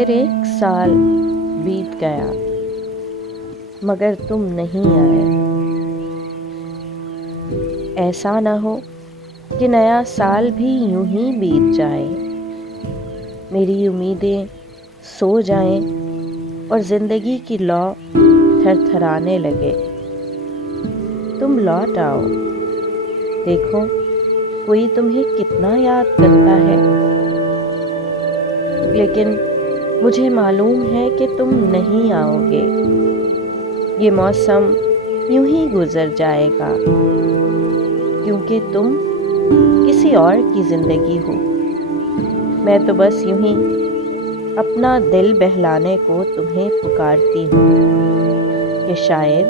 फिर 1 साल बीत गया मगर तुम नहीं आए। ऐसा न हो कि नया साल भी यूं ही बीत जाए, मेरी उम्मीदें सो जाएं और जिंदगी की लौ थरथराने लगे। तुम लौट आओ, देखो कोई तुम्हें कितना याद करता है। लेकिन मुझे मालूम है कि तुम नहीं आओगे। ये मौसम यूं ही गुजर जाएगा, क्योंकि तुम किसी और की जिंदगी हो। मैं तो बस यूं ही अपना दिल बहलाने को तुम्हें पुकारती हूँ कि शायद